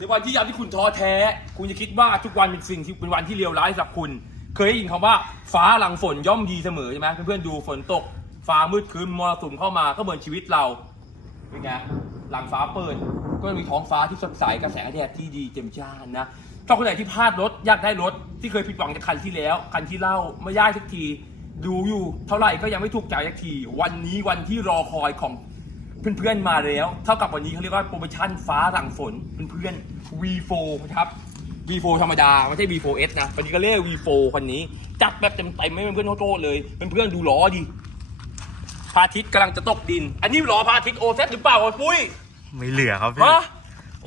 ในวันที่ยามที่คุณท้อแท้ คุณจะคิดว่าทุกวันเป็นสิ่งที่เป็นวันที่เลวร้ายสำหรับคุณ เคยได้ยินคำว่าฟ้าหลังฝนย่อมดีเสมอใช่ไหมเพื่อนๆดูฝนตก ฟ้ามืดครึ้มมรสุมเข้ามาก็เหมือนชีวิตเราเป็นไงหลังฟ้าเปิด ก็มีท้องฟ้าที่สดใสกระแสแดดที่ดีเต็มจ้านนะถ้าคนไหนที่พลาดรถอยากได้รถที่เคยผิดหวังจากคันที่แล้ว คันที่เล่าไม่ได้สักที ดูอยู่เท่าไหร่ก็ยังไม่ถูกใจสักที วันนี้วันที่รอคอยของ เพื่อนๆมาแล้ว เท่ากับวันนี้เขาเรียกว่าโปรโมชั่นฟ้าหลังฝนเพื่อนๆ V4 นะครับ V4 ธรรมดา ไม่ใช่ V4S นะวันนี้ก็เรียก V4 คันนี้ จัดแบบเต็มๆไม่เป็นเพื่อนๆโทษเลยเพื่อนๆดูล้อดิพระอาทิตย์กำลังจะตกดิน อันนี้ล้อพระอาทิตย์โอเซหรือเปล่าไอ้ปุ้ยไม่เหลือครับพี่ฮะ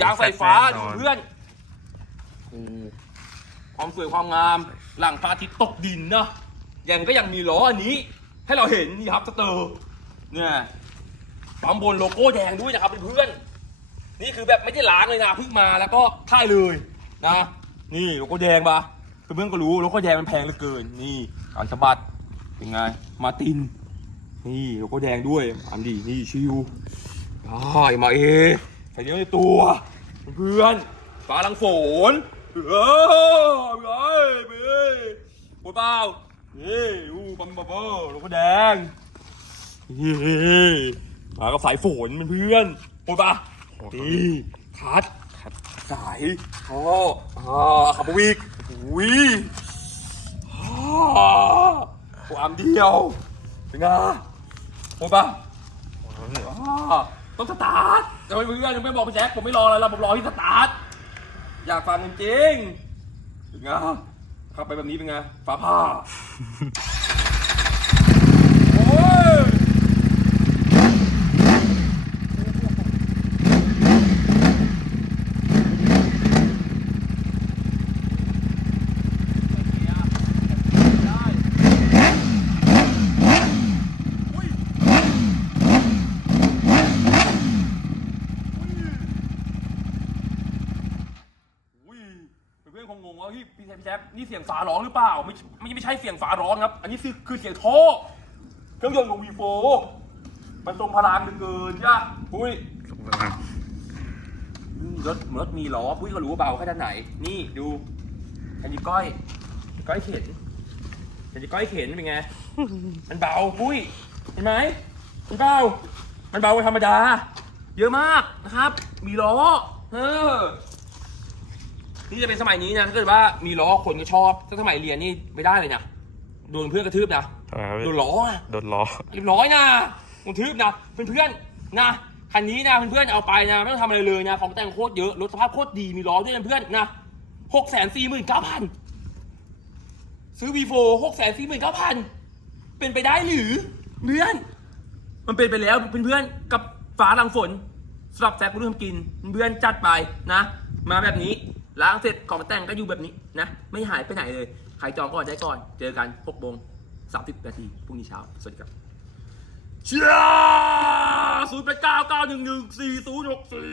ยางไฟฟ้าแน่ดูนอนเพื่อนโอ้ความสวยความงาม หลังพระอาทิตย์ตกดินเนาะยังก็ยังมีล้ออันนี้ ให้เราเห็นนี่ครับสเตอร์เนี่ย ปั๊มบนโลโก้แดงด้วยนะครับเพื่อนๆนี่คือแบบไม่ได้ล้างเลยนะเพิ่งมาแล้วก็ท่ายเลยนะ นี่โลโก้แดงปะเพื่อนๆก็รู้โลโก้แดงมันแพงเหลือเกิน นี่การสะบัดเป็นไงมาติน นี่โลโก้แดงด้วยอันดีนี่ชิวได้มาเอใส่เนื้อในตัว เพื่อนฟ้าลังฝนเออไปไปปวดเปล่านี่อู้ปั๊มปั๊มปั๊มแล้วก็แดงนี่ มากับสายฝนมันเพื่อนปวดปะนี่คัดคัดสายท่ออ่าขับวิกวิอ่าความเดียวเป็นไงปวดปะอ่าต้องสตาร์ทจะไม่เพื่อนยังไม่บอกพี่แจ็คผมไม่รออะไรแล้วผมรอที่สตาร์ทอยากฟังจริงๆเป็นไงขับไปแบบนี้เป็นไงฟ้าผ่าโอ้ยอุ้ยเพื่อนๆคงงงว่า พี่แจ็คนี่เสียงฝาร้องหรือเปล่า ไม่ไม่ไม่ใช่เสียงฝาร้องครับ อันนี้คือคือเสียงท่อเครื่องยนต์ของวีโฟมันทรงพลังเหลือเกินจ้ะอุ้ยอืมรถรถมีล้อปุ้ยก็รู้ว่าเบาแค่ด้านไหน นี่ดู อันนี้ก้อย ก้อยเข็นอันนี้ก้อยเข็นเป็นไง มันเบาปุ้ย เห็นไหมมันเบา มันเบากว่าธรรมดา เยอะมากนะครับ มีล้อ เออ นี่จะเป็นสมัยนี้นะถ้าเกิดว่ามีล้อคนก็ชอบถ้าสมัยเรียนนี่ไม่ได้เลยนะโดนเพื่อนกระทืบนะทำไมครับพี่โดนล้ออะ โดนล้อ เรียบร้อยนะมึงทึบนะเพื่อนๆนะคันนี้นะเพื่อนๆเอาไปนะไม่ต้องทำอะไรเลยนะของแต่งโคตรเยอะรถสภาพโคตรดีมีล้อด้วยนะเพื่อนนะหกแสนสี่หมื่นเก้าพันซื้อ V4 หกแสนสี่หมื่นเก้าพันเป็นไปได้หรือเพื่อนมันเป็นไปแล้วเพื่อนๆกับฟ้าหลังฝนสำหรับแซกรู้ทำกินเพื่อนจัดไปนะ มาแบบนี้ ล้างเสร็จของแต่งก็อยู่แบบนี้นะ ไม่หายไปไหนเลย ใครจองก่อนได้ก่อน เจอกัน6โมง30นาทีพรุ่งนี้เช้า สวัสดีครับเชียร์ศูนย์แปดเก้าเก้าหนึ่งหนึ่งสี่ศูนย์หกสี่